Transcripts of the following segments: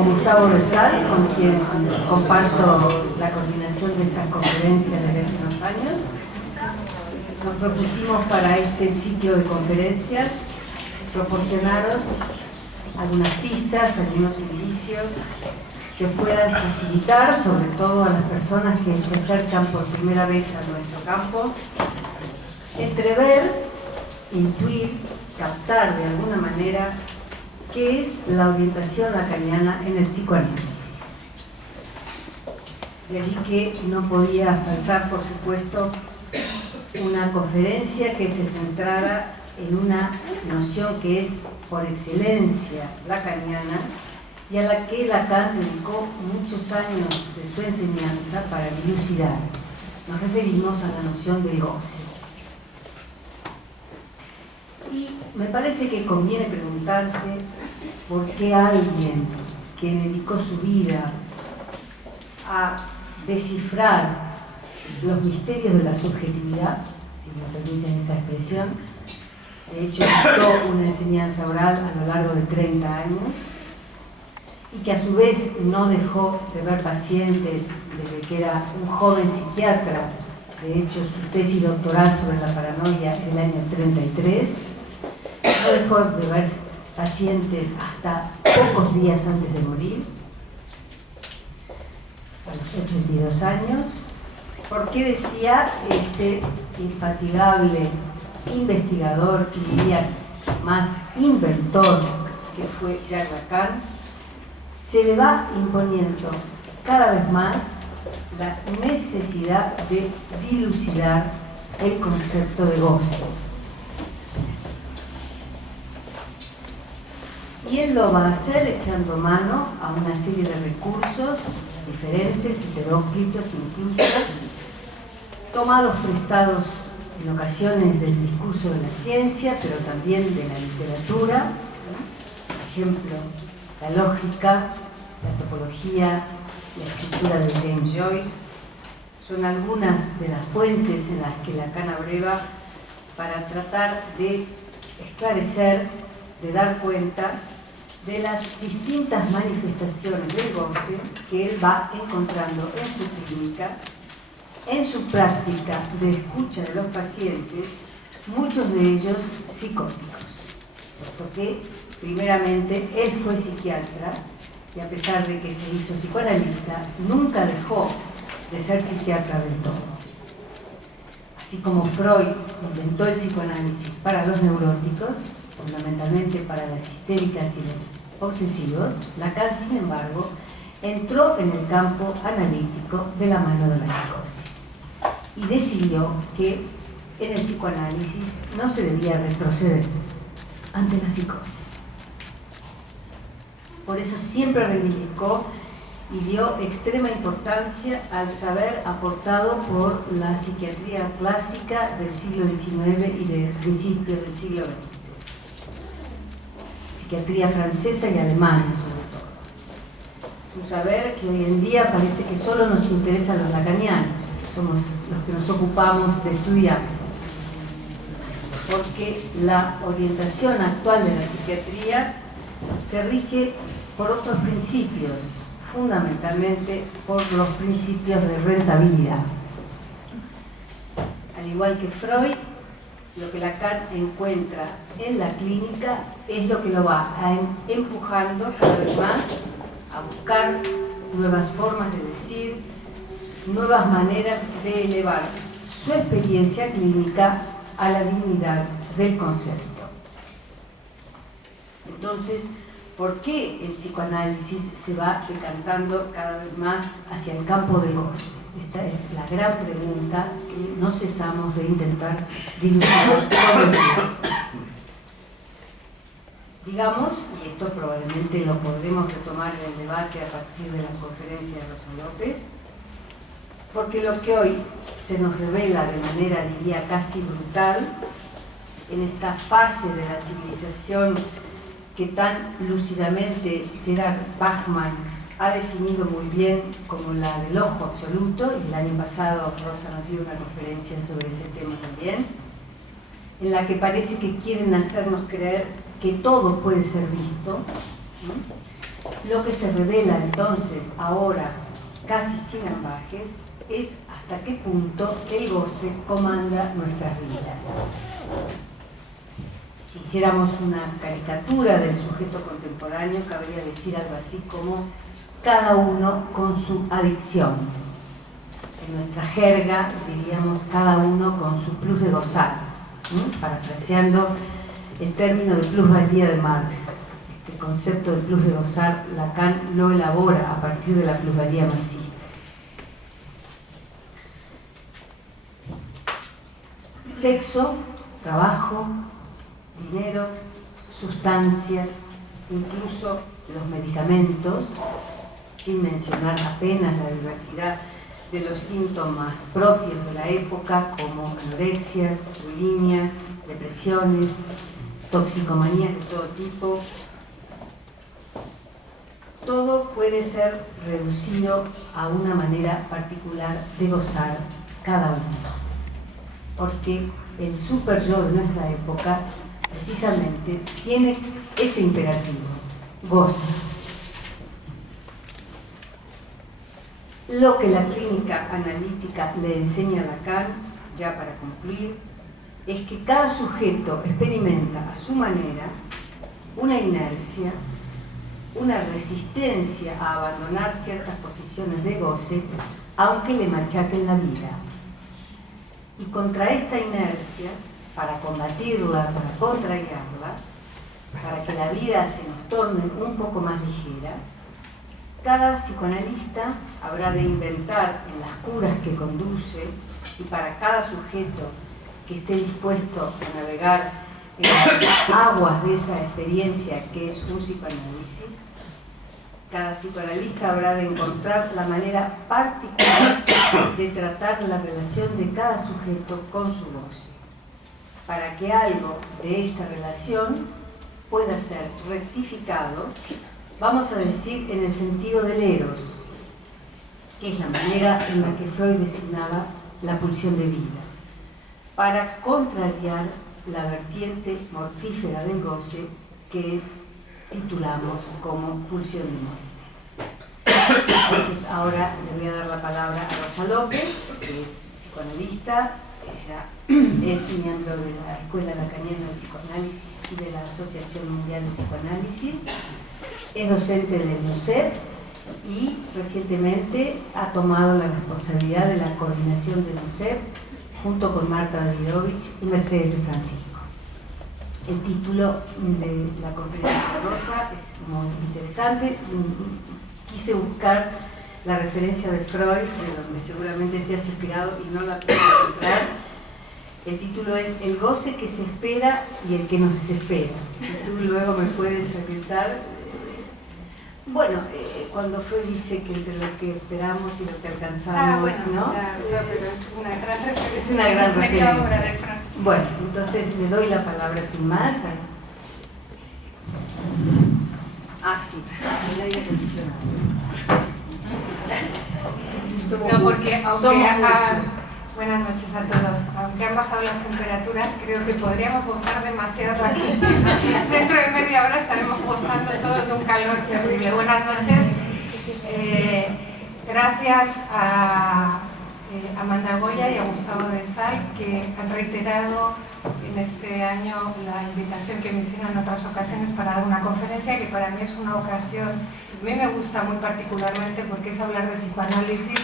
con Gustavo Rezal, con quien comparto la coordinación de estas conferencias desde hace unos años. Nos propusimos para este ciclo de conferencias proporcionaros algunas pistas, algunos indicios que puedan facilitar, sobre todo a las personas que se acercan por primera vez a nuestro campo, entrever, intuir, captar de alguna manera qué es la orientación lacaniana en el psicoanálisis. De allí que no podía faltar, por supuesto, una conferencia que se centrara en una noción que es por excelencia lacaniana y a la que Lacan dedicó muchos años de su enseñanza para dilucidar. Nos referimos a la noción del goce. Y me parece que conviene preguntarse por qué alguien que dedicó su vida a descifrar los misterios de la subjetividad, si me permiten esa expresión, de hecho dictó una enseñanza oral a lo largo de 30 años, y que a su vez no dejó de ver pacientes desde que era un joven psiquiatra. De hecho, su tesis doctoral sobre la paranoia es del año 33, no dejó de ver pacientes hasta pocos días antes de morir, a los 82 años, porque decía ese infatigable investigador, y diría más inventor que fue Jacques Lacan, se le va imponiendo cada vez más la necesidad de dilucidar el concepto de goce. Y él lo va a hacer echando mano a una serie de recursos diferentes, heteróclitos incluso, tomados prestados en ocasiones del discurso de la ciencia, pero también de la literatura. Por ejemplo, la lógica, la topología, la escritura de James Joyce son algunas de las fuentes en las que Lacan abreva para tratar de esclarecer, de dar cuenta de las distintas manifestaciones del goce que él va encontrando en su clínica, en su práctica de escucha de los pacientes, muchos de ellos psicóticos, puesto que primeramente él fue psiquiatra y a pesar de que se hizo psicoanalista, nunca dejó de ser psiquiatra del todo. Así como Freud inventó el psicoanálisis para los neuróticos, fundamentalmente para las histéricas y los obsesivos, Lacan, sin embargo, entró en el campo analítico de la mano de la psicosis y decidió que en el psicoanálisis no se debía retroceder ante la psicosis. Por eso siempre reivindicó y dio extrema importancia al saber aportado por la psiquiatría clásica del siglo XIX y de principios del siglo XX. Psiquiatría francesa y alemana, sobre todo. Un saber que hoy en día parece que solo nos interesan los lacanianos, somos los que nos ocupamos de estudiar. Porque la orientación actual de la psiquiatría se rige por otros principios, fundamentalmente por los principios de rentabilidad. Al igual que Freud, lo que Lacan encuentra en la clínica es lo que lo va empujando cada vez más a buscar nuevas formas de decir, nuevas maneras de elevar su experiencia clínica a la dignidad del concepto. Entonces, ¿por qué el psicoanálisis se va decantando cada vez más hacia el campo del goce? Esta es la gran pregunta que no cesamos de intentar dilucidar todo el tiempo. Digamos, y esto probablemente lo podremos retomar en el debate a partir de la conferencia de Rosa López, porque lo que hoy se nos revela de manera, diría, casi brutal, en esta fase de la civilización que tan lúcidamente Gerard Bachmann ha definido muy bien como la del ojo absoluto, y el año pasado Rosa nos dio una conferencia sobre ese tema también, en la que parece que quieren hacernos creer que todo puede ser visto, ¿no? Lo que se revela entonces, ahora, casi sin ambajes, es hasta qué punto el goce comanda nuestras vidas. Si hiciéramos una caricatura del sujeto contemporáneo, cabría decir algo así como cada uno con su adicción. En nuestra jerga diríamos cada uno con su plus de gozar, parafraseando el término de plusvalía de Marx. Este concepto de plus de gozar, Lacan lo elabora a partir de la plusvalía marxista. Sexo, trabajo, dinero, sustancias, incluso los medicamentos, sin mencionar apenas la diversidad de los síntomas propios de la época, como anorexias, bulimias, depresiones, toxicomanías de todo tipo. Todo puede ser reducido a una manera particular de gozar cada uno, porque el super yo de nuestra época precisamente tiene ese imperativo: goza. Lo que la clínica analítica le enseña a Lacan, ya para concluir, es que cada sujeto experimenta a su manera una inercia, una resistencia a abandonar ciertas posiciones de goce, aunque le machaquen la vida. Y contra esta inercia, para combatirla, para contrariarla, para que la vida se nos torne un poco más ligera, cada psicoanalista habrá de inventar en las curas que conduce, y para cada sujeto que esté dispuesto a navegar en las aguas de esa experiencia que es un psicoanálisis, cada psicoanalista habrá de encontrar la manera particular de tratar la relación de cada sujeto con su goce, para que algo de esta relación pueda ser rectificado, vamos a decir, en el sentido del eros, que es la manera en la que Freud designaba la pulsión de vida, para contrariar la vertiente mortífera del goce que titulamos como pulsión de muerte. Entonces ahora le voy a dar la palabra a Rosa López, que es psicoanalista. Ella es miembro de la Escuela Lacaniana de Psicoanálisis y de la Asociación Mundial de Psicoanálisis. Es docente del NUCEP y recientemente ha tomado la responsabilidad de la coordinación del NUCEP junto con Marta Davidovich y Mercedes de Francisco. El título de la conferencia de Rosa es muy interesante. Quise buscar la referencia de Freud, de donde seguramente te has inspirado y no la pude encontrar. El título es El goce que se espera y el que nos desespera. Si tú luego me puedes orientar. Bueno, cuando Freud dice que entre lo que esperamos y lo que alcanzamos, bueno, ¿no? Claro, pero es una gran referencia. Es una gran referencia. Media obra de Freud. Bueno, entonces le doy la palabra sin más. Sí, el aire acondicionado. No, porque aunque somos muchos. buenas noches a todos. Aunque han bajado las temperaturas, creo que podríamos gozar demasiado aquí. Dentro de media hora estaremos gozando todos de un calor terrible. Buenas noches. Gracias a Amanda Goya y a Gustavo de Sal, que han reiterado en este año la invitación que me hicieron en otras ocasiones para dar una conferencia, que para mí es una ocasión, a mí me gusta muy particularmente porque es hablar de psicoanálisis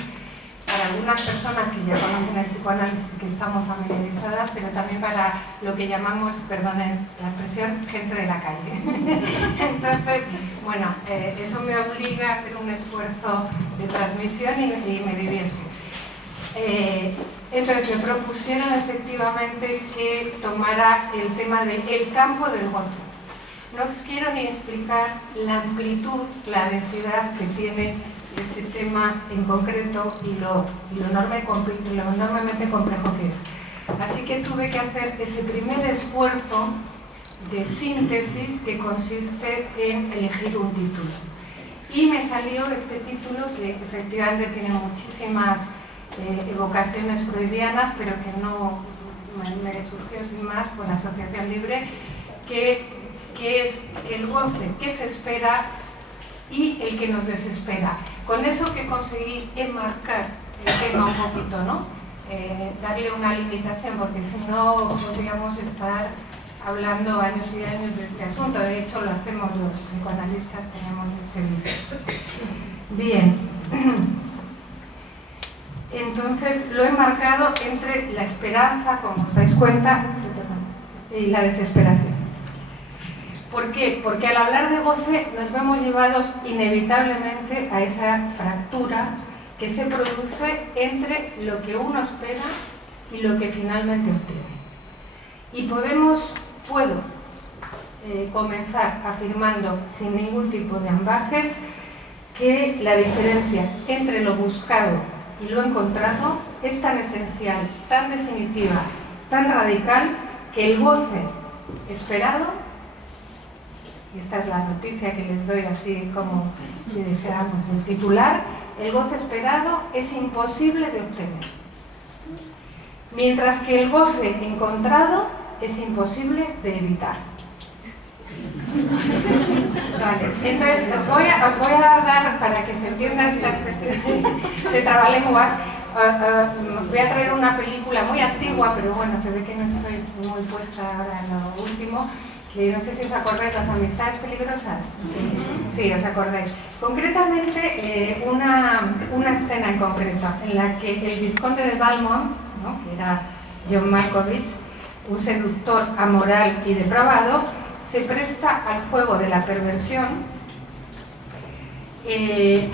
para algunas personas que ya conocen el psicoanálisis, que estamos familiarizadas, pero también para lo que llamamos, perdonen la expresión, gente de la calle. Entonces, bueno, eso me obliga a hacer un esfuerzo de transmisión y me divierte. Entonces me propusieron efectivamente que tomara el tema del campo del goce. No os quiero ni explicar la amplitud, la densidad que tiene ese tema en concreto y lo enormemente complejo que es. Así que tuve que hacer ese primer esfuerzo de síntesis que consiste en elegir un título. Y me salió este título que efectivamente tiene muchísimas evocaciones freudianas, pero que no me surgió sin más por la Asociación Libre, que es el goce que se espera y el que nos desespera. Con eso que conseguí enmarcar el tema un poquito, ¿no? Darle una limitación, porque si no podríamos estar hablando años y años de este asunto. De hecho, lo hacemos los psicoanalistas, tenemos este vicio. Bien. Entonces, lo he marcado entre la esperanza, como os dais cuenta, y la desesperación. ¿Por qué? Porque al hablar de goce nos vemos llevados inevitablemente a esa fractura que se produce entre lo que uno espera y lo que finalmente obtiene. Y puedo comenzar afirmando sin ningún tipo de ambajes que la diferencia entre lo buscado y lo encontrado es tan esencial, tan definitiva, tan radical, que el goce esperado, y esta es la noticia que les doy así como si dijéramos el titular, el goce esperado es imposible de obtener, mientras que el goce encontrado es imposible de evitar. Vale, entonces os voy a dar, para que se entienda esta especie de trabalenguas, voy a traer una película muy antigua, pero bueno, se ve que no estoy muy puesta ahora en lo último, que no sé si os acordáis, Las amistades peligrosas. Sí, os acordáis. Concretamente, una escena en concreto, en la que el vizconde de Valmont, ¿no?, que era John Malkovich, un seductor amoral y depravado, se presta al juego de la perversión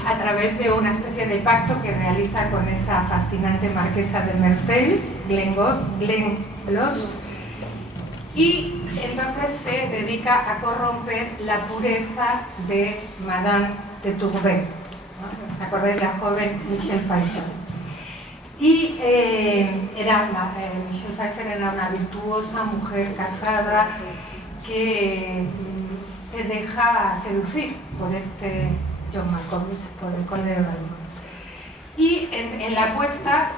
a través de una especie de pacto que realiza con esa fascinante marquesa de Merteuil, Glenn Close, y entonces se dedica a corromper la pureza de Madame de Tourvel, ¿no? ¿Os acordáis? La joven Michelle Pfeiffer. Y Michelle Pfeiffer era una virtuosa mujer casada que se deja seducir por este John Malkovich, por el conde de Valmont. Y en la apuesta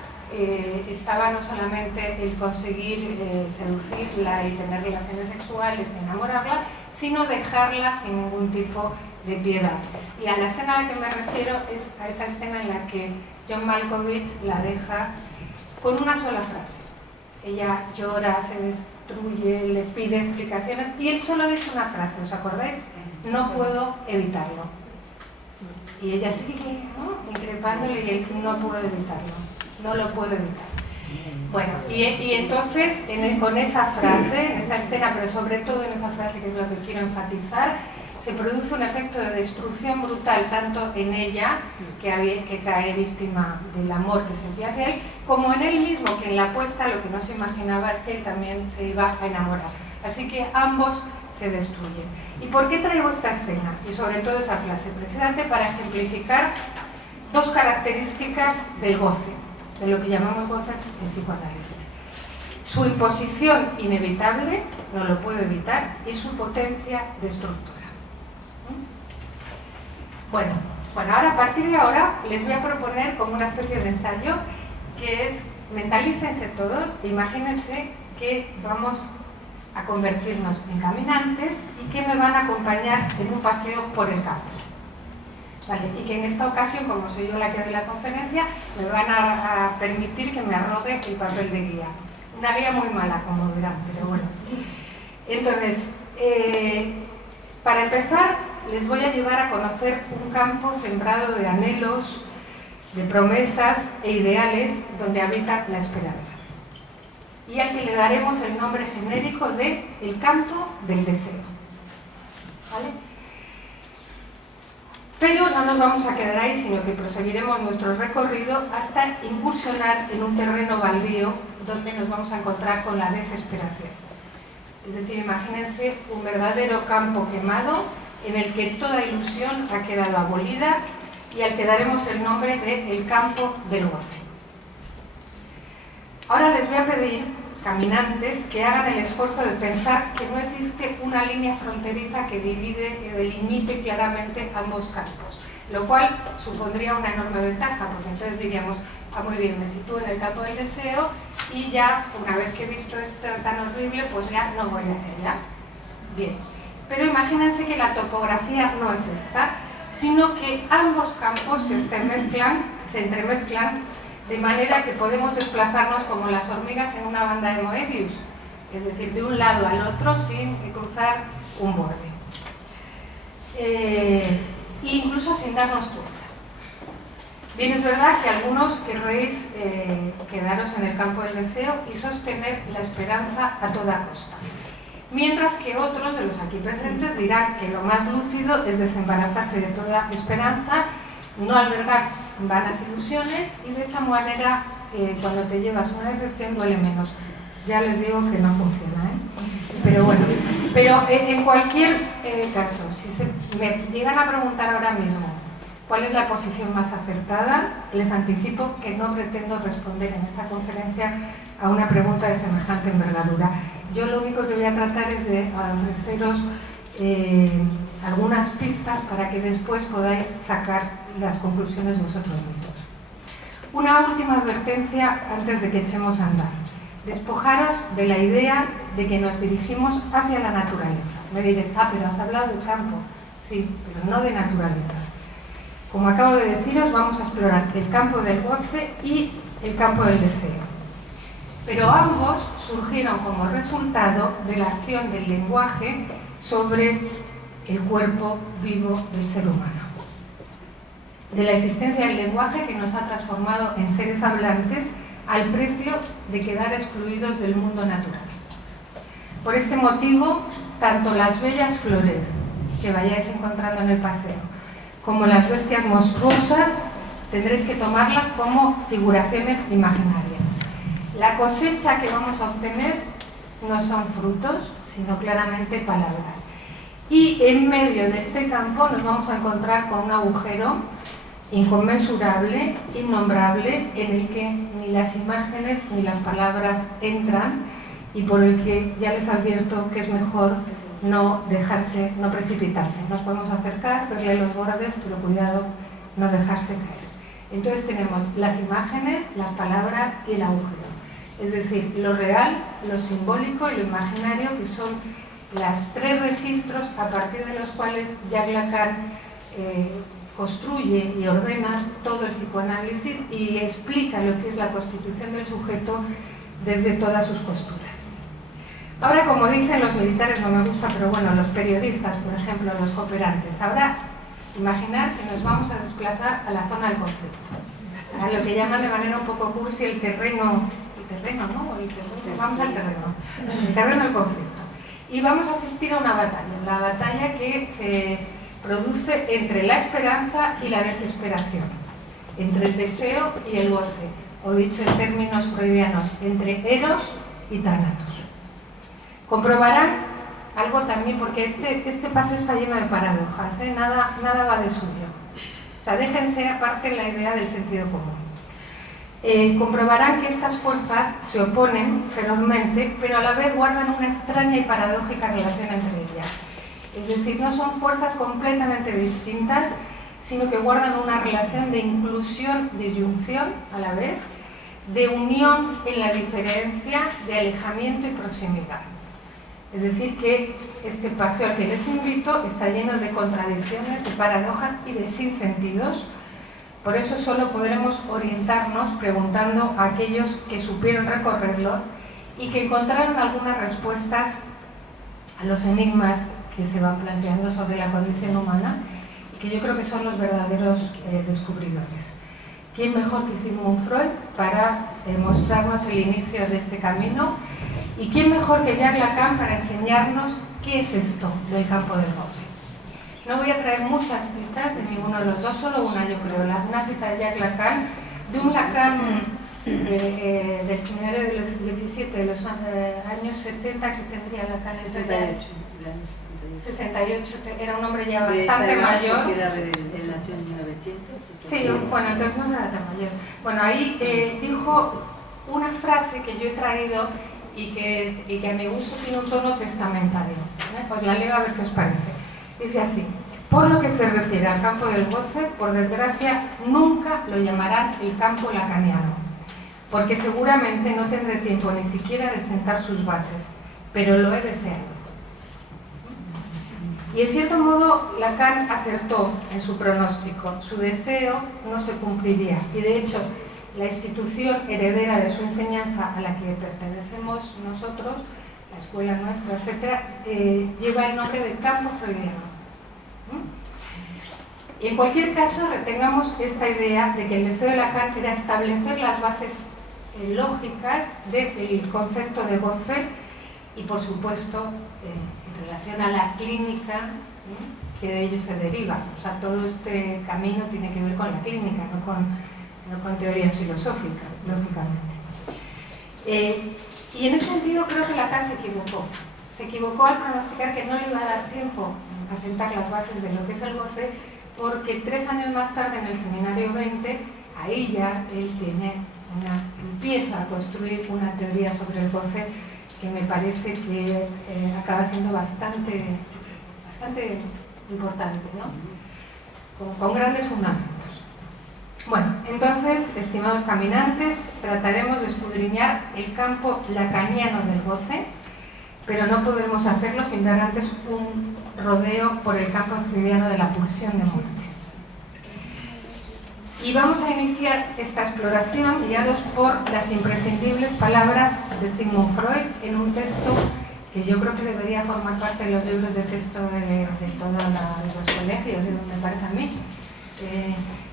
estaba no solamente el conseguir seducirla y tener relaciones sexuales y enamorarla, sino dejarla sin ningún tipo de piedad. Y a la escena a la que me refiero es a esa escena en la que John Malkovich la deja con una sola frase. Ella llora, se destruye, le pide explicaciones y él solo dice una frase, ¿os acordáis? No puedo evitarlo. Y ella sigue, ¿no?, increpándole y él no puedo evitarlo, no lo puedo evitar. Bueno, y entonces con esa frase, en esa escena, pero sobre todo en esa frase, que es lo que quiero enfatizar, se produce un efecto de destrucción brutal tanto en ella, que cae víctima del amor que sentía hacia él, como en él mismo, que en la apuesta lo que no se imaginaba es que él también se iba a enamorar. Así que ambos se destruyen. ¿Y por qué traigo esta escena? Y sobre todo esa frase, precisamente para ejemplificar dos características del goce, de lo que llamamos goces en psicoanálisis. Su imposición inevitable, no lo puedo evitar, y su potencia destructora. Bueno, ahora a partir de ahora les voy a proponer como una especie de ensayo, que es, mentalícense todos, imagínense que vamos a convertirnos en caminantes y que me van a acompañar en un paseo por el campo. Vale, y que en esta ocasión, como soy yo la que doy la conferencia, me van a permitir que me arrogue el papel de guía. Una guía muy mala, como verán, pero bueno. Entonces, para empezar, les voy a llevar a conocer un campo sembrado de anhelos, de promesas e ideales donde habita la esperanza, y al que le daremos el nombre genérico de el campo del deseo. ¿Vale? Pero no nos vamos a quedar ahí, sino que proseguiremos nuestro recorrido hasta incursionar en un terreno baldío donde nos vamos a encontrar con la desesperación. Es decir, imagínense un verdadero campo quemado en el que toda ilusión ha quedado abolida y al que daremos el nombre de el campo del goce. Ahora les voy a pedir, caminantes, que hagan el esfuerzo de pensar que no existe una línea fronteriza que divide y delimite claramente ambos campos, lo cual supondría una enorme ventaja, porque entonces diríamos, muy bien, me sitúo en el campo del deseo y ya, una vez que he visto esto tan horrible, pues ya no voy hacia allá. Bien, pero imagínense que la topografía no es esta, sino que ambos campos se entremezclan de manera que podemos desplazarnos como las hormigas en una banda de Moebius, es decir, de un lado al otro sin cruzar un borde. Incluso sin darnos cuenta. Bien, es verdad que algunos querréis quedaros en el campo del deseo y sostener la esperanza a toda costa, mientras que otros de los aquí presentes dirán que lo más lúcido es desembarazarse de toda esperanza, no albergar vanas ilusiones y de esta manera cuando te llevas una decepción duele menos. Ya les digo que no funciona, ¿eh? Pero bueno, en cualquier caso, si me llegan a preguntar ahora mismo cuál es la posición más acertada, les anticipo que no pretendo responder en esta conferencia a una pregunta de semejante envergadura. Yo lo único que voy a tratar es de ofreceros algunas pistas para que después podáis sacar las conclusiones vosotros mismos. Una última advertencia antes de que echemos a andar. Despojaros de la idea de que nos dirigimos hacia la naturaleza. Me diréis, pero has hablado de campo. Sí, pero no de naturaleza. Como acabo de deciros, vamos a explorar el campo del goce y el campo del deseo. Pero ambos surgieron como resultado de la acción del lenguaje sobre el cuerpo vivo del ser humano. De la existencia del lenguaje que nos ha transformado en seres hablantes al precio de quedar excluidos del mundo natural. Por este motivo, tanto las bellas flores que vayáis encontrando en el paseo, como las bestias monstruosas, tendréis que tomarlas como figuraciones imaginarias. La cosecha que vamos a obtener no son frutos, sino claramente palabras. Y en medio de este campo nos vamos a encontrar con un agujero inconmensurable, innombrable, en el que ni las imágenes ni las palabras entran y por el que ya les advierto que es mejor no precipitarse. Nos podemos acercar, verle los bordes, pero cuidado, no dejarse caer. Entonces tenemos las imágenes, las palabras y el agujero. Es decir, lo real, lo simbólico y lo imaginario, que son las tres registros a partir de los cuales Jacques Lacan construye y ordena todo el psicoanálisis y explica lo que es la constitución del sujeto desde todas sus costuras. Ahora, como dicen los militares, no me gusta, pero bueno, los periodistas, por ejemplo, los cooperantes, ahora imaginar que nos vamos a desplazar a la zona del conflicto, a lo que llaman de manera un poco cursi el terreno, vamos al terreno, el terreno del conflicto. Y vamos a asistir a una batalla, la batalla que se produce entre la esperanza y la desesperación, entre el deseo y el goce, o dicho en términos freudianos, entre eros y tánatos. Comprobarán algo también, porque este paso está lleno de paradojas, nada va de suyo. O sea, déjense aparte la idea del sentido común. Comprobarán que estas fuerzas se oponen ferozmente, pero a la vez guardan una extraña y paradójica relación entre ellas. Es decir, no son fuerzas completamente distintas, sino que guardan una relación de inclusión, disyunción a la vez, de unión en la diferencia, de alejamiento y proximidad. Es decir, que este paseo al que les invito está lleno de contradicciones, de paradojas y de sinsentidos. Por eso solo podremos orientarnos preguntando a aquellos que supieron recorrerlo y que encontraron algunas respuestas a los enigmas que se van planteando sobre la condición humana y que yo creo que son los verdaderos descubridores. ¿Quién mejor que Sigmund Freud para mostrarnos el inicio de este camino? ¿Y quién mejor que Jacques Lacan para enseñarnos qué es esto del campo del goce? No voy a traer muchas citas de ninguno de los dos, solo una yo creo, una cita de Jacques Lacan, de un Lacan del seminario de los 17 de los años 70, que tendría Lacan 68. 68, era un hombre ya bastante mayor. Él nació en 1900. Sí, bueno, entonces no era tan mayor. Bueno, ahí dijo una frase que yo he traído y que a mi gusto tiene un tono testamentario. Pues la leo a ver qué os parece. Dice así: por lo que se refiere al campo del goce, por desgracia, nunca lo llamarán el campo lacaniano, porque seguramente no tendré tiempo ni siquiera de sentar sus bases, pero lo he deseado. Y en cierto modo Lacan acertó en su pronóstico, su deseo no se cumpliría y de hecho la institución heredera de su enseñanza a la que pertenecemos nosotros, la escuela nuestra, etc., lleva el nombre de campo freudiano. Y en cualquier caso retengamos esta idea de que el deseo de Lacan era establecer las bases lógicas del concepto de goce y por supuesto en relación a la clínica que de ello se deriva. O sea, todo este camino tiene que ver con la clínica, no con teorías filosóficas, lógicamente. Y en ese sentido creo que Lacan se equivocó. Se equivocó al pronosticar que no le iba a dar tiempo a sentar las bases de lo que es el goce, porque 3 años más tarde en el seminario 20, ahí ya él empieza a construir una teoría sobre el goce que me parece que acaba siendo bastante importante, ¿no? Con grandes fundamentos. Bueno, entonces, estimados caminantes, trataremos de escudriñar el campo lacaniano del goce, pero no podremos hacerlo sin dar antes un rodeo por el campo freudiano de la pulsión de muerte. Y vamos a iniciar esta exploración guiados por las imprescindibles palabras de Sigmund Freud en un texto que yo creo que debería formar parte de los libros de texto de todos los colegios, me parece a mí,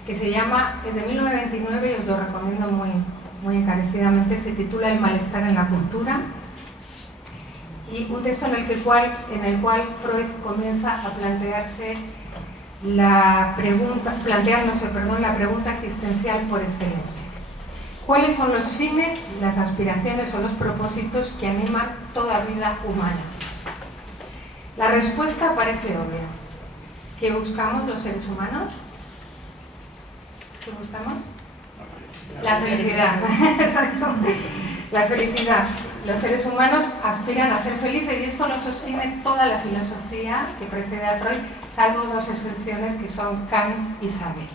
que se llama, es de 1929 y os lo recomiendo muy encarecidamente, se titula El malestar en la cultura, y un texto en el cual Freud comienza a planteándose la pregunta existencial por excelencia. ¿Cuáles son los fines, las aspiraciones o los propósitos que animan toda vida humana? La respuesta parece obvia. ¿Qué buscamos los seres humanos? ¿Qué buscamos? La felicidad. Exacto. La felicidad. Los seres humanos aspiran a ser felices y esto lo sostiene toda la filosofía que precede a Freud, salvo 2 excepciones que son Kant y Sartre.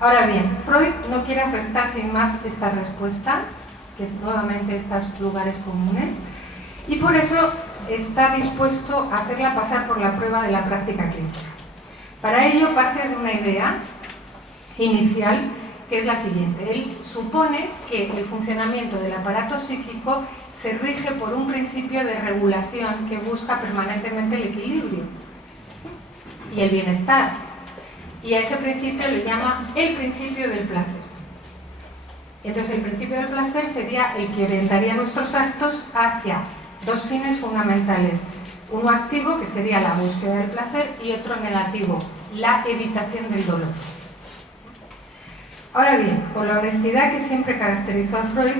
Ahora bien, Freud no quiere aceptar sin más esta respuesta, que es nuevamente estos lugares comunes, y por eso está dispuesto a hacerla pasar por la prueba de la práctica clínica. Para ello parte de una idea inicial que es la siguiente. Él supone que el funcionamiento del aparato psíquico se rige por un principio de regulación que busca permanentemente el equilibrio y el bienestar. Y a ese principio le llama el principio del placer. Entonces el principio del placer sería el que orientaría nuestros actos hacia 2 fines fundamentales. Uno activo, que sería la búsqueda del placer, y otro negativo, la evitación del dolor. Ahora bien, con la honestidad que siempre caracterizó a Freud,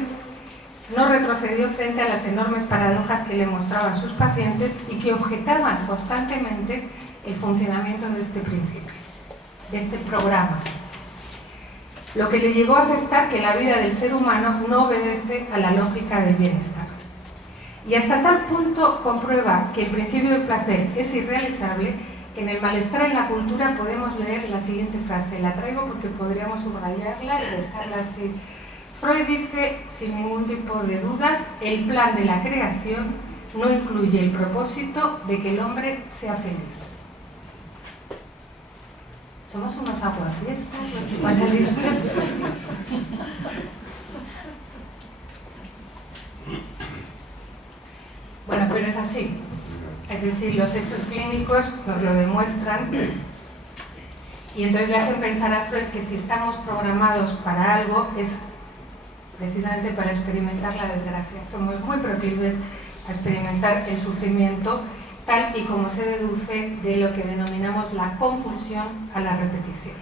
no retrocedió frente a las enormes paradojas que le mostraban sus pacientes y que objetaban constantemente el funcionamiento de este principio, de este programa. Lo que le llevó a aceptar que la vida del ser humano no obedece a la lógica del bienestar. Y hasta tal punto comprueba que el principio del placer es irrealizable que en el malestar en la cultura podemos leer la siguiente frase. La traigo porque podríamos subrayarla y dejarla así. Freud dice, sin ningún tipo de dudas, el plan de la creación no incluye el propósito de que el hombre sea feliz. Somos unos aguafiestas, los psicoanalistas. Bueno, pero es así. Es decir, los hechos clínicos nos lo demuestran y entonces le hacen pensar a Freud que si estamos programados para algo es precisamente para experimentar la desgracia. Somos muy proclives a experimentar el sufrimiento tal y como se deduce de lo que denominamos la compulsión a la repetición.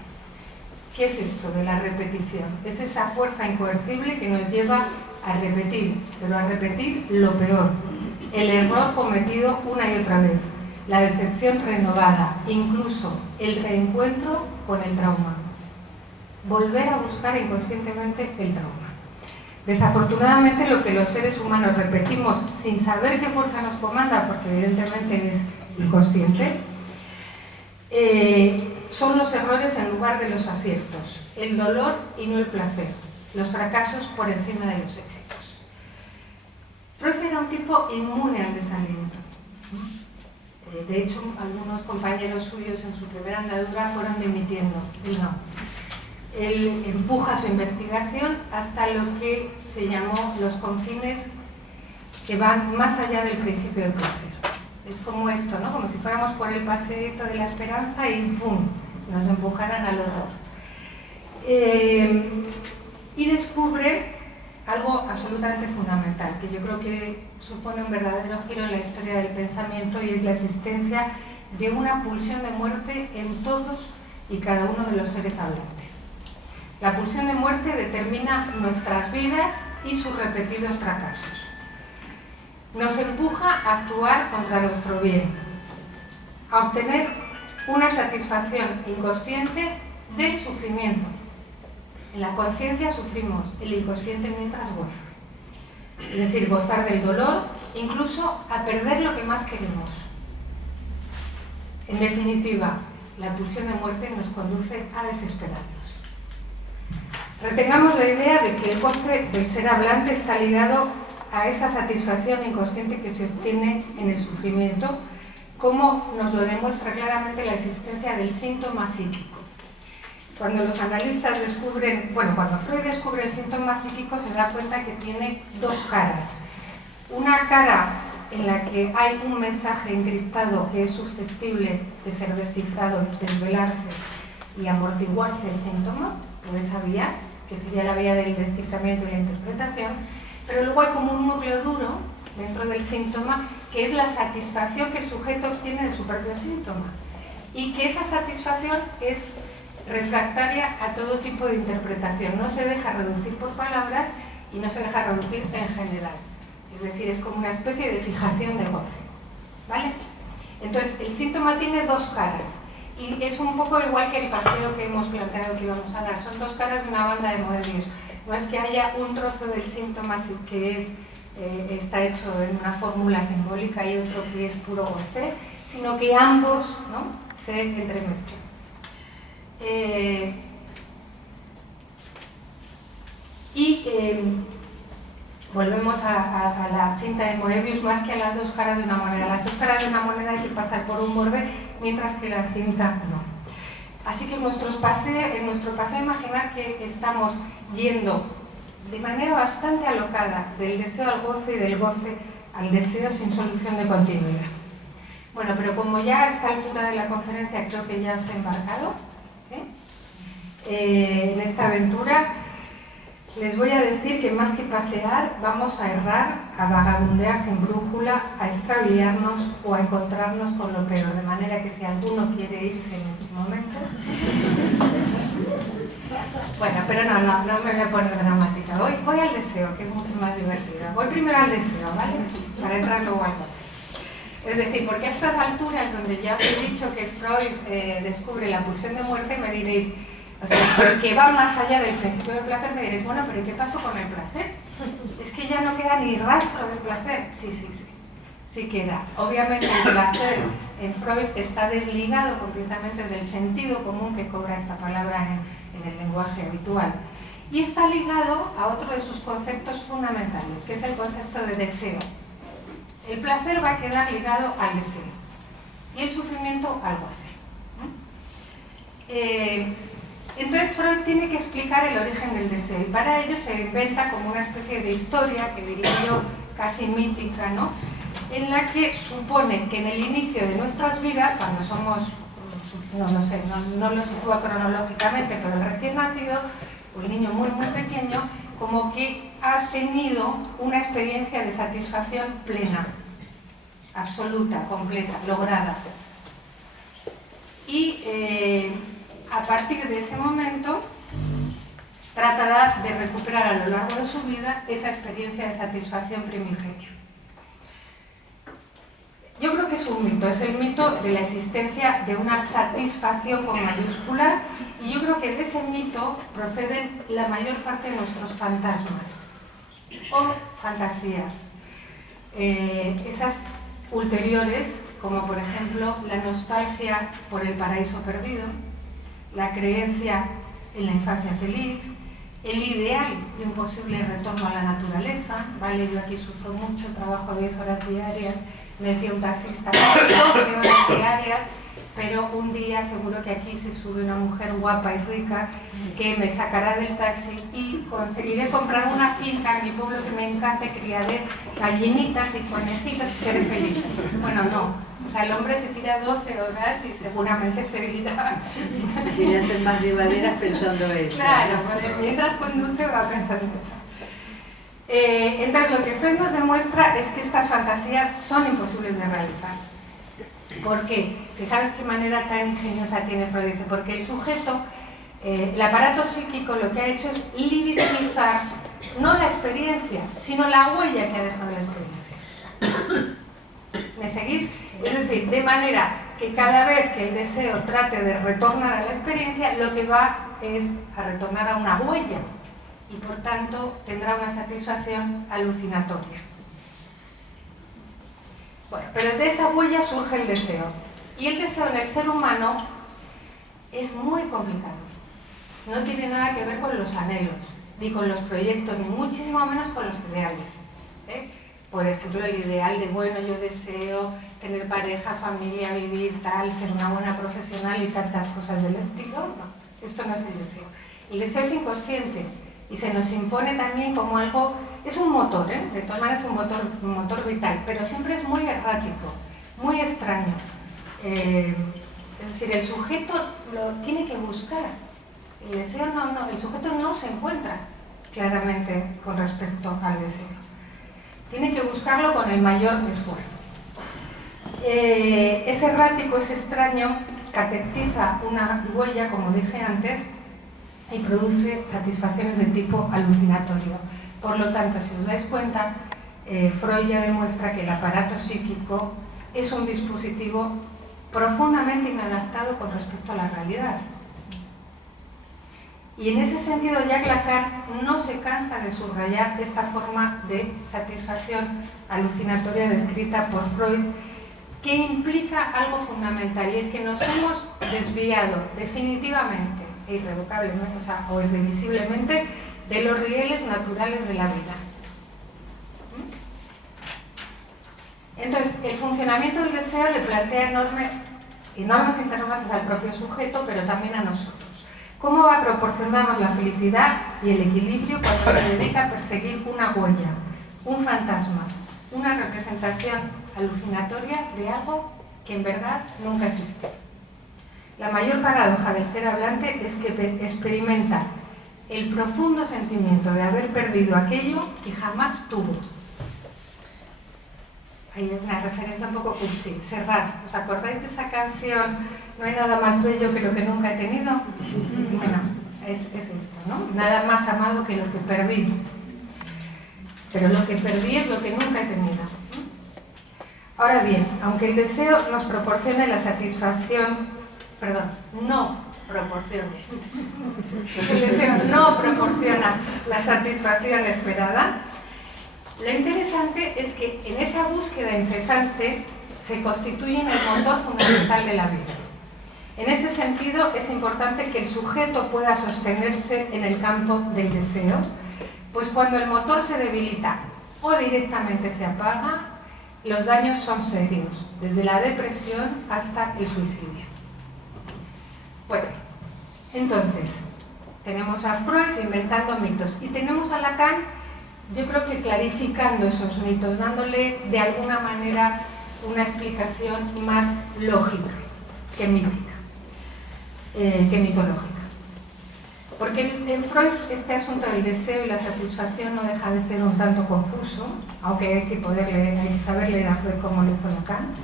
¿Qué es esto de la repetición? Es esa fuerza incoercible que nos lleva a repetir, pero a repetir lo peor, el error cometido una y otra vez, la decepción renovada, incluso el reencuentro con el trauma. Volver a buscar inconscientemente el trauma. Desafortunadamente lo que los seres humanos repetimos sin saber qué fuerza nos comanda, porque evidentemente es inconsciente, son los errores en lugar de los aciertos, el dolor y no el placer, los fracasos por encima de los éxitos. Freud era un tipo inmune al desaliento. De hecho, algunos compañeros suyos en su primera andadura fueron dimitiendo, él no. Él empuja su investigación hasta lo que se llamó los confines que van más allá del principio del placer. Es como esto, ¿no? Como si fuéramos por el paseito de la esperanza y ¡pum!, nos empujaran al horror. Y descubre algo absolutamente fundamental, que yo creo que supone un verdadero giro en la historia del pensamiento, y es la existencia de una pulsión de muerte en todos y cada uno de los seres hablantes. La pulsión de muerte determina nuestras vidas y sus repetidos fracasos. Nos empuja a actuar contra nuestro bien, a obtener una satisfacción inconsciente del sufrimiento. En la conciencia sufrimos, el inconsciente mientras goza. Es decir, gozar del dolor, incluso a perder lo que más queremos. En definitiva, la pulsión de muerte nos conduce a desesperarnos. Retengamos la idea de que el goce del ser hablante está ligado a esa satisfacción inconsciente que se obtiene en el sufrimiento, como nos lo demuestra claramente la existencia del síntoma psíquico. Cuando los analistas descubren, cuando Freud descubre el síntoma psíquico, se da cuenta que tiene dos caras. Una cara en la que hay un mensaje encriptado que es susceptible de ser descifrado, desvelarse y amortiguarse el síntoma, por esa vía, que sería la vía del desciframiento y la interpretación, pero luego hay como un núcleo duro dentro del síntoma, que es la satisfacción que el sujeto obtiene de su propio síntoma, y que esa satisfacción es refractaria a todo tipo de interpretación, no se deja reducir por palabras y no se deja reducir en general, es decir, es como una especie de fijación de goce, ¿vale? Entonces, el síntoma tiene dos caras, y es un poco igual que el paseo que hemos planteado que íbamos a dar, son dos caras de una banda de Moebius. No es que haya un trozo del síntoma que está hecho en una fórmula simbólica y otro que es puro goce, sino que ambos, ¿no?, se entremezclan. Volvemos a la cinta de Moebius, más que a las dos caras de una moneda. Las dos caras de una moneda hay que pasar por un borde, mientras que la cinta no. Así que en nuestro paseo imaginar que estamos yendo de manera bastante alocada del deseo al goce y del goce al deseo sin solución de continuidad. Bueno, pero como ya a esta altura de la conferencia creo que ya os he embarcado, ¿sí?, en esta aventura, les voy a decir que más que pasear, vamos a errar, a vagabundear sin brújula, a extraviarnos o a encontrarnos con lo peor, de manera que si alguno quiere irse en este momento... Bueno, pero no me voy a poner dramática. Voy al deseo, que es mucho más divertido. Voy primero al deseo, ¿vale? Para entrar luego al goce. Es decir, porque a estas alturas, donde ya os he dicho que Freud descubre la pulsión de muerte, me diréis, o sea, que va más allá del principio del placer, me diréis, bueno, pero ¿qué pasó con el placer? Es que ya no queda ni rastro del placer. Sí queda. Obviamente el placer en Freud está desligado completamente del sentido común que cobra esta palabra en el lenguaje habitual. Y está ligado a otro de sus conceptos fundamentales, que es el concepto de deseo. El placer va a quedar ligado al deseo y el sufrimiento al goce. Entonces Freud tiene que explicar el origen del deseo, y para ello se inventa como una especie de historia, que diría yo casi mítica, ¿no?, en la que supone que en el inicio de nuestras vidas, cuando somos, no lo sitúa cronológicamente, pero el recién nacido, o el niño muy muy pequeño, como que ha tenido una experiencia de satisfacción plena, absoluta, completa, lograda. Y a partir de ese momento tratará de recuperar a lo largo de su vida esa experiencia de satisfacción primigenia. Yo creo que es un mito, es el mito de la existencia de una satisfacción con mayúsculas, y yo creo que de ese mito proceden la mayor parte de nuestros fantasmas o fantasías. Esas ulteriores, como por ejemplo la nostalgia por el paraíso perdido, la creencia en la infancia feliz, el ideal de un posible retorno a la naturaleza, ¿vale? Yo aquí sufro mucho, trabajo 10 horas diarias me decía un taxista, 12 horas diarias, pero un día seguro que aquí se sube una mujer guapa y rica que me sacará del taxi y conseguiré comprar una finca en mi pueblo que me encanta, criaré gallinitas y conejitos y seré feliz. Bueno, no. O sea, el hombre se tira 12 horas y seguramente seguirá. Si le hacen más llevaderas pensando eso. Claro, mientras conduce va pensando eso. Entonces, lo que Freud nos demuestra es que estas fantasías son imposibles de realizar. ¿Por qué? Fijaros qué manera tan ingeniosa tiene Freud. Dice, porque el sujeto, el aparato psíquico lo que ha hecho es limitar no la experiencia, sino la huella que ha dejado la experiencia. ¿Me seguís? Es decir, de manera que cada vez que el deseo trate de retornar a la experiencia, lo que va es a retornar a una huella y por tanto tendrá una satisfacción alucinatoria. Bueno, pero de esa huella surge el deseo. Y el deseo en el ser humano es muy complicado. No tiene nada que ver con los anhelos, ni con los proyectos, ni muchísimo menos con los ideales. Por ejemplo, el ideal de, bueno, yo deseo tener pareja, familia, vivir tal, ser una buena profesional y tantas cosas del estilo. No, esto no es el deseo. El deseo es inconsciente y se nos impone también como algo, es un motor, de todas maneras es un motor vital, pero siempre es muy errático, muy extraño. Es decir, el sujeto lo tiene que buscar. El deseo el sujeto no se encuentra claramente con respecto al deseo. Tiene que buscarlo con el mayor esfuerzo. Es errático, es extraño, catetiza una huella, como dije antes, y produce satisfacciones de tipo alucinatorio. Por lo tanto, si os dais cuenta, Freud ya demuestra que el aparato psíquico es un dispositivo profundamente inadaptado con respecto a la realidad. Y en ese sentido, Jacques Lacan no se cansa de subrayar esta forma de satisfacción alucinatoria descrita por Freud, que implica algo fundamental, y es que nos hemos desviado definitivamente e irrevocablemente, o irrevisiblemente, de los rieles naturales de la vida. Entonces, el funcionamiento del deseo le plantea enormes interrogantes al propio sujeto, pero también a nosotros. ¿Cómo va a proporcionarnos la felicidad y el equilibrio cuando se dedica a perseguir una huella, un fantasma, una representación alucinatoria de algo que en verdad nunca existió? La mayor paradoja del ser hablante es que experimenta el profundo sentimiento de haber perdido aquello que jamás tuvo. Hay una referencia un poco cursi, Serrat. ¿Os acordáis de esa canción? No hay nada más bello que lo que nunca he tenido. Bueno, es esto, ¿no? Nada más amado que lo que perdí. Pero lo que perdí es lo que nunca he tenido. Ahora bien, aunque el deseo nos proporcione la satisfacción, no proporcione. El deseo no proporciona la satisfacción esperada. Lo interesante es que en esa búsqueda incesante se constituye en el motor fundamental de la vida. En ese sentido, es importante que el sujeto pueda sostenerse en el campo del deseo, pues cuando el motor se debilita o directamente se apaga, los daños son serios, desde la depresión hasta el suicidio. Bueno, entonces, tenemos a Freud inventando mitos y tenemos a Lacan, yo creo que clarificando esos mitos, dándole de alguna manera una explicación más lógica que mítica, que mitológica. Porque en Freud este asunto del deseo y la satisfacción no deja de ser un tanto confuso, aunque hay que saber leer a Freud como lo hizo Lacan.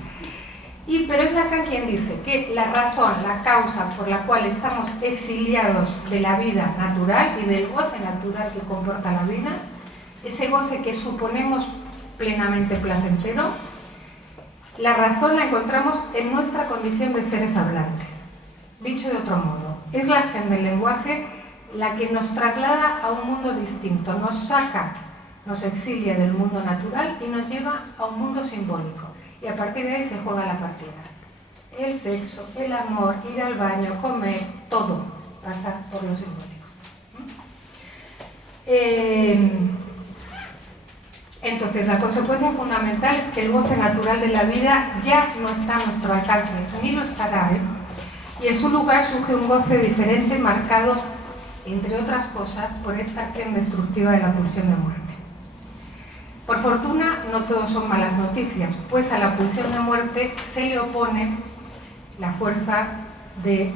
Pero es Lacan quien dice que la razón, la causa por la cual estamos exiliados de la vida natural y del goce natural que comporta la vida, ese goce que suponemos plenamente placentero, la razón la encontramos en nuestra condición de seres hablantes. Dicho de otro modo, es la acción del lenguaje la que nos traslada a un mundo distinto, nos saca, nos exilia del mundo natural y nos lleva a un mundo simbólico. Y a partir de ahí se juega la partida. El sexo, el amor, ir al baño, comer, todo pasa por lo simbólico. Entonces, la consecuencia fundamental es que el goce natural de la vida ya no está a nuestro alcance, ni lo estará, y en su lugar surge un goce diferente marcado, entre otras cosas, por esta acción destructiva de la pulsión de muerte. Por fortuna, no todos son malas noticias, pues a la pulsión de muerte se le opone la fuerza que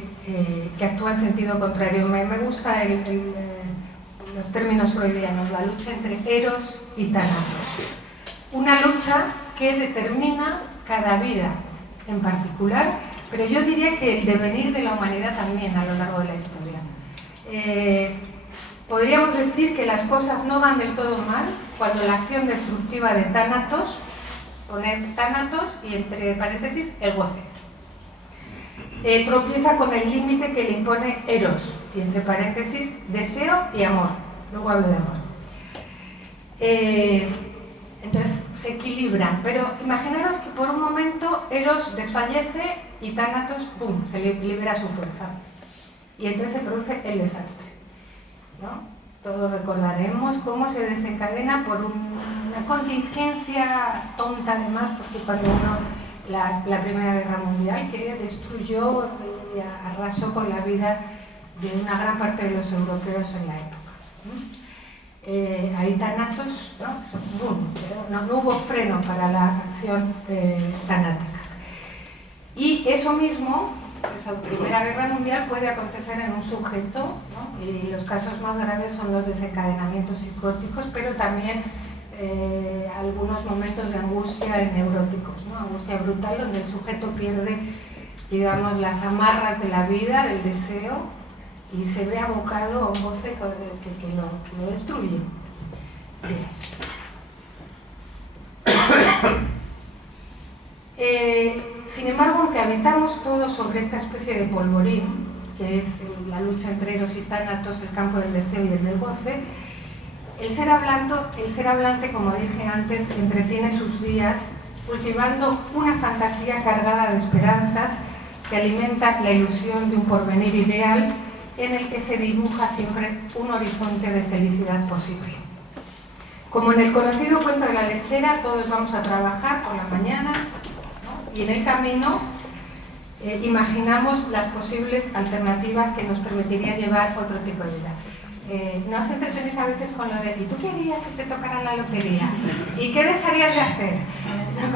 actúa en sentido contrario. Me gusta los términos freudianos, la lucha entre eros y tánatos. Una lucha que determina cada vida en particular, pero yo diría que el devenir de la humanidad también a lo largo de la historia. Podríamos decir que las cosas no van del todo mal cuando la acción destructiva de tánatos, poner tánatos y entre paréntesis el goce, tropieza con el límite que le impone eros, y entre paréntesis deseo y amor. Luego hablo de amor. Entonces se equilibran, pero imaginaros que por un momento eros desfallece y tánatos, ¡pum!, se libera su fuerza. Y entonces se produce el desastre, ¿no? Todos recordaremos cómo se desencadena por una contingencia tonta además, porque cuando la Primera Guerra Mundial, que destruyó y arrasó con la vida de una gran parte de los europeos en la época. Ahí tánatos, no hubo freno para la acción tanática. Y eso mismo, esa Primera Guerra Mundial, puede acontecer en un sujeto, ¿no? Y los casos más graves son los desencadenamientos psicóticos, pero también algunos momentos de angustia neuróticos, ¿no? Angustia brutal, donde el sujeto pierde, digamos, las amarras de la vida, del deseo, y se ve abocado a un goce que lo destruye. Bien. Sin embargo, aunque habitamos todos sobre esta especie de polvorín, que es la lucha entre eros y tánatos, el campo del deseo y el del goce, el ser hablante, como dije antes, entretiene sus días cultivando una fantasía cargada de esperanzas que alimenta la ilusión de un porvenir ideal en el que se dibuja siempre un horizonte de felicidad posible. Como en el conocido cuento de la lechera, todos vamos a trabajar por la mañana, ¿no? Y en el camino imaginamos las posibles alternativas que nos permitirían llevar otro tipo de vida. ¿No os entretenéis a veces con lo de ¿y tú qué harías si te tocara la lotería? ¿Y qué dejarías de hacer?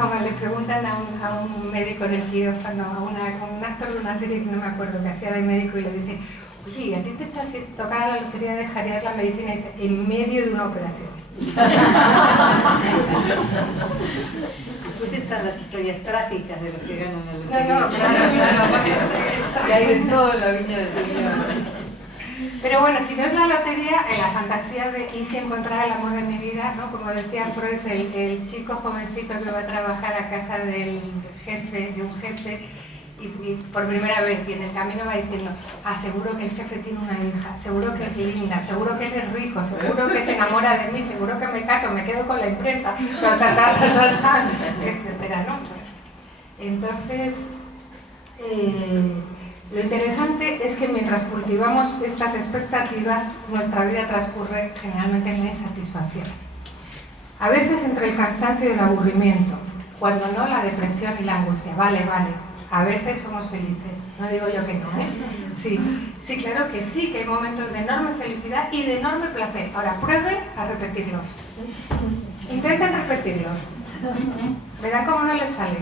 Como le preguntan a un médico en el quirófano, a un actor de una serie que no me acuerdo, que hacía de médico, y le dice: oye, ¿a ti te tocara la lotería dejarías la medicina? Y dice: en medio de una operación. Pues están las historias trágicas de los que ganan la lotería. No, claro. Que hay de todo en la viña del Señor. Pero bueno, si no es la lotería, en la fantasía de ¿y si encontrara el amor de mi vida? ¿No? Como decía Freud, el chico jovencito que va a trabajar a casa de un jefe, y por primera vez, y en el camino va diciendo: seguro que el jefe tiene una hija, seguro que es linda, seguro que él es rico, seguro que se enamora de mí, seguro que me caso, me quedo con la imprenta, etcétera, ¿no? Entonces, lo interesante es que mientras cultivamos estas expectativas, nuestra vida transcurre generalmente en la insatisfacción. A veces entre el cansancio y el aburrimiento, cuando no la depresión y la angustia. Vale. A veces somos felices, no digo yo que no, ¿eh? Sí, claro que sí, que hay momentos de enorme felicidad y de enorme placer. Ahora, prueben a repetirlos. Intenten repetirlos. Verán cómo no les sale.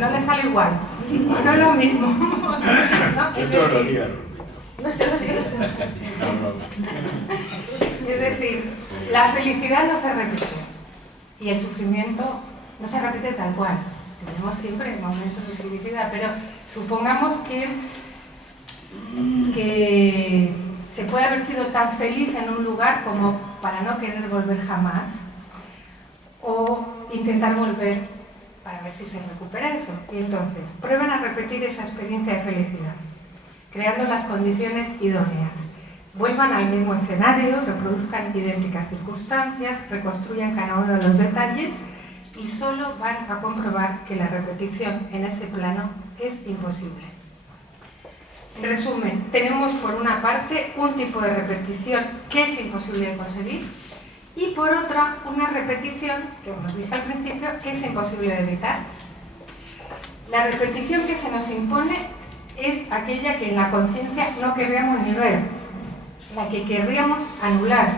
No les sale igual. No es lo mismo. ¿No? Yo todos los días. Es decir, la felicidad no se repite y el sufrimiento no se repite tal cual. Tenemos siempre momentos de felicidad, pero supongamos que se puede haber sido tan feliz en un lugar como para no querer volver jamás, o intentar volver para ver si se recupera eso. Y entonces, prueben a repetir esa experiencia de felicidad, creando las condiciones idóneas. Vuelvan al mismo escenario, reproduzcan idénticas circunstancias, reconstruyan cada uno de los detalles y solo van a comprobar que la repetición en ese plano es imposible. En resumen, tenemos por una parte un tipo de repetición que es imposible de conseguir y por otra, una repetición, que nos dije al principio, que es imposible de evitar. La repetición que se nos impone es aquella que en la conciencia no querríamos ni ver, la que querríamos anular.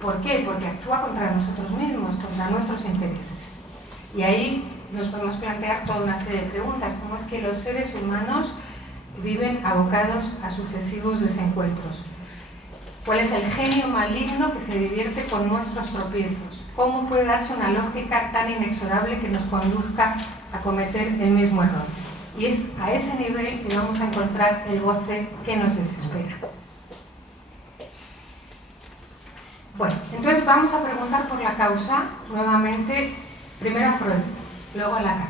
¿Por qué? Porque actúa contra nosotros mismos, contra nuestros intereses. Y ahí nos podemos plantear toda una serie de preguntas, como es que los seres humanos viven abocados a sucesivos desencuentros. ¿Cuál es el genio maligno que se divierte con nuestros tropiezos? ¿Cómo puede darse una lógica tan inexorable que nos conduzca a cometer el mismo error? Y es a ese nivel que vamos a encontrar el goce que nos desespera. Bueno, entonces vamos a preguntar por la causa, nuevamente, primero a Freud, luego a Lacan,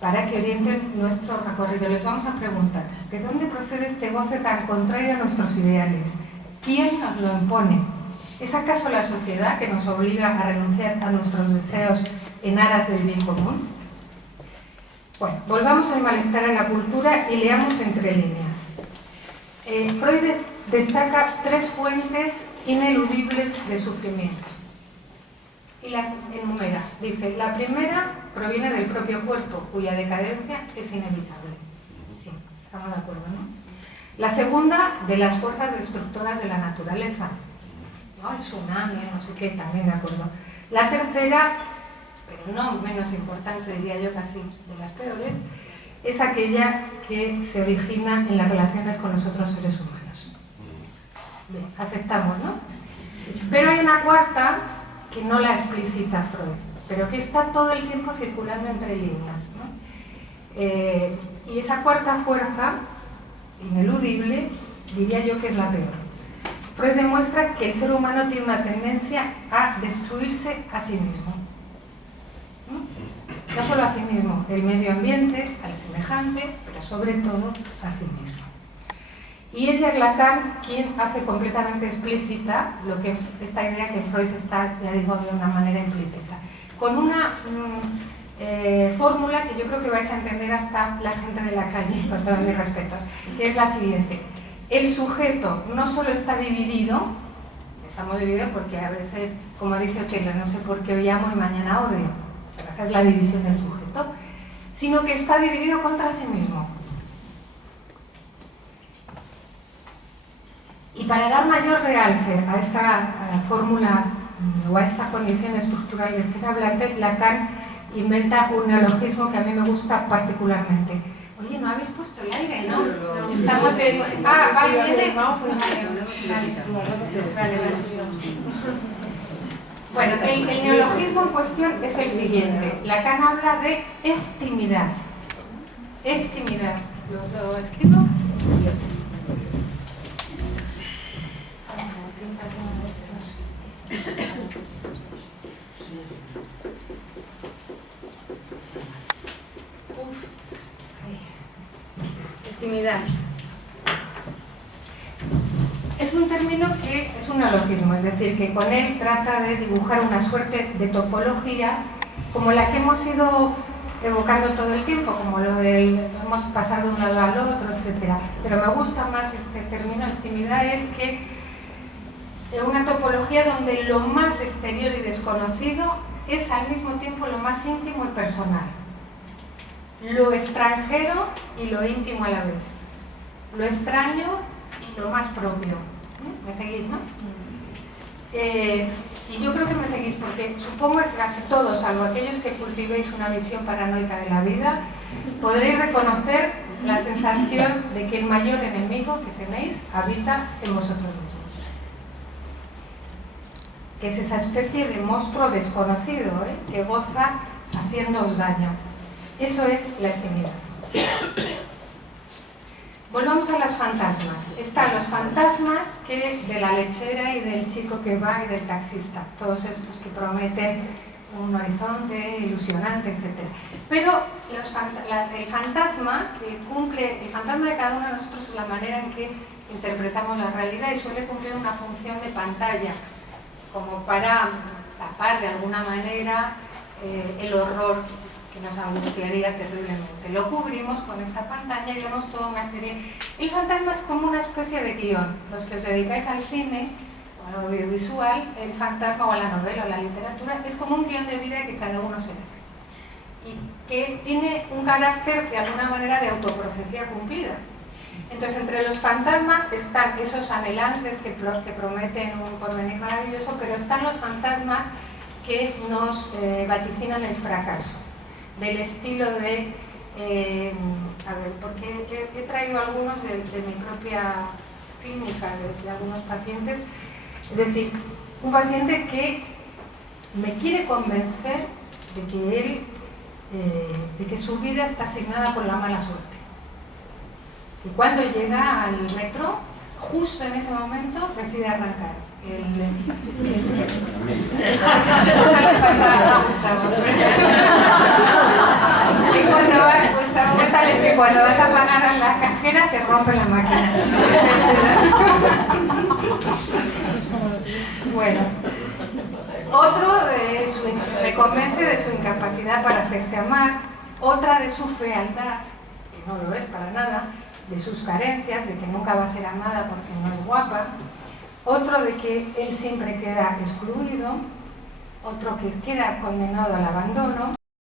para que orienten nuestro recorrido. Les vamos a preguntar, ¿de dónde procede este goce tan contrario a nuestros ideales? ¿Quién nos lo impone? ¿Es acaso la sociedad que nos obliga a renunciar a nuestros deseos en aras del bien común? Bueno, volvamos al malestar en la cultura y leamos entre líneas. Freud destaca 3 fuentes ineludibles de sufrimiento y las enumera. Dice, la primera proviene del propio cuerpo, cuya decadencia es inevitable. Sí, estamos de acuerdo, ¿no? La segunda, de las fuerzas destructoras de la naturaleza, ¿no? El tsunami, no sé qué, también de acuerdo. La tercera, pero no menos importante, diría yo, casi de las peores, es aquella que se origina en las relaciones con los otros seres humanos. Bien, aceptamos, ¿no? Pero hay una cuarta que no la explicita Freud, pero que está todo el tiempo circulando entre líneas, ¿no? Y esa cuarta fuerza, ineludible, diría yo que es la peor. Freud demuestra que el ser humano tiene una tendencia a destruirse a sí mismo. No solo a sí mismo, el medio ambiente, al semejante, pero sobre todo a sí mismo. Y es Jacques Lacan quien hace completamente explícita lo que esta idea que Freud está, ya digo, de una manera implícita, con una fórmula que yo creo que vais a entender hasta la gente de la calle, con todos mis respetos, que es la siguiente. El sujeto no solo está dividido, estamos divididos porque a veces, como dice Otelo, no sé por qué hoy amo y mañana odio, pero esa es la división del sujeto, sino que está dividido contra sí mismo. Y para dar mayor realce a esta fórmula o a esta condición estructural del ser hablante, Lacan inventa un neologismo que a mí me gusta particularmente. Oye, ¿no habéis puesto el aire, no? Estamos de... Ah, vale, viene. Vale. Bueno, el neologismo en cuestión es el siguiente. Lacan habla de estimidad. Estimidad. ¿Lo escribo? Estimidad. Es un término que es un neologismo, es decir, que con él trata de dibujar una suerte de topología como la que hemos ido evocando todo el tiempo, como lo del hemos pasado de un lado al otro, etc. Pero me gusta más este término, estimidad, es que una topología donde lo más exterior y desconocido es al mismo tiempo lo más íntimo y personal. Lo extranjero y lo íntimo a la vez. Lo extraño y lo más propio. ¿Me seguís, no? Y yo creo que me seguís porque supongo que casi todos, salvo aquellos que cultivéis una visión paranoica de la vida, podréis reconocer la sensación de que el mayor enemigo que tenéis habita en vosotros mismos. Que es esa especie de monstruo desconocido, que goza haciéndoos daño. Eso es la estimidad. Volvamos a los fantasmas. Están los fantasmas de la lechera y del chico que va y del taxista. Todos estos que prometen un horizonte ilusionante, etc. Pero el fantasma que cumple, el fantasma de cada uno de nosotros es la manera en que interpretamos la realidad y suele cumplir una función de pantalla, como para tapar de alguna manera el horror que nos angustiaría terriblemente. Lo cubrimos con esta pantalla y vemos toda una serie. El fantasma es como una especie de guión. Los que os dedicáis al cine, al audiovisual, el fantasma o a la novela o la literatura es como un guión de vida que cada uno se hace y que tiene un carácter de alguna manera de autoprofecía cumplida. Entonces, entre los fantasmas están esos anhelantes que prometen un porvenir maravilloso, pero están los fantasmas que nos vaticinan el fracaso, del estilo de, a ver, porque he traído algunos de mi propia clínica, de algunos pacientes, es decir, un paciente que me quiere convencer de que él, de que su vida está asignada por la mala suerte. Y cuando llega al metro, justo en ese momento decide arrancar. Eso le pasa a Gustavo. Y cuando va, Gustavo, ¿qué tal? Es que cuando vas a pagar a la cajera se rompe la máquina. Bueno, otro me convence de su incapacidad para hacerse amar, otra de su fealdad, que no lo es para nada, de sus carencias, de que nunca va a ser amada porque no es guapa, otro de que él siempre queda excluido, otro que queda condenado al abandono,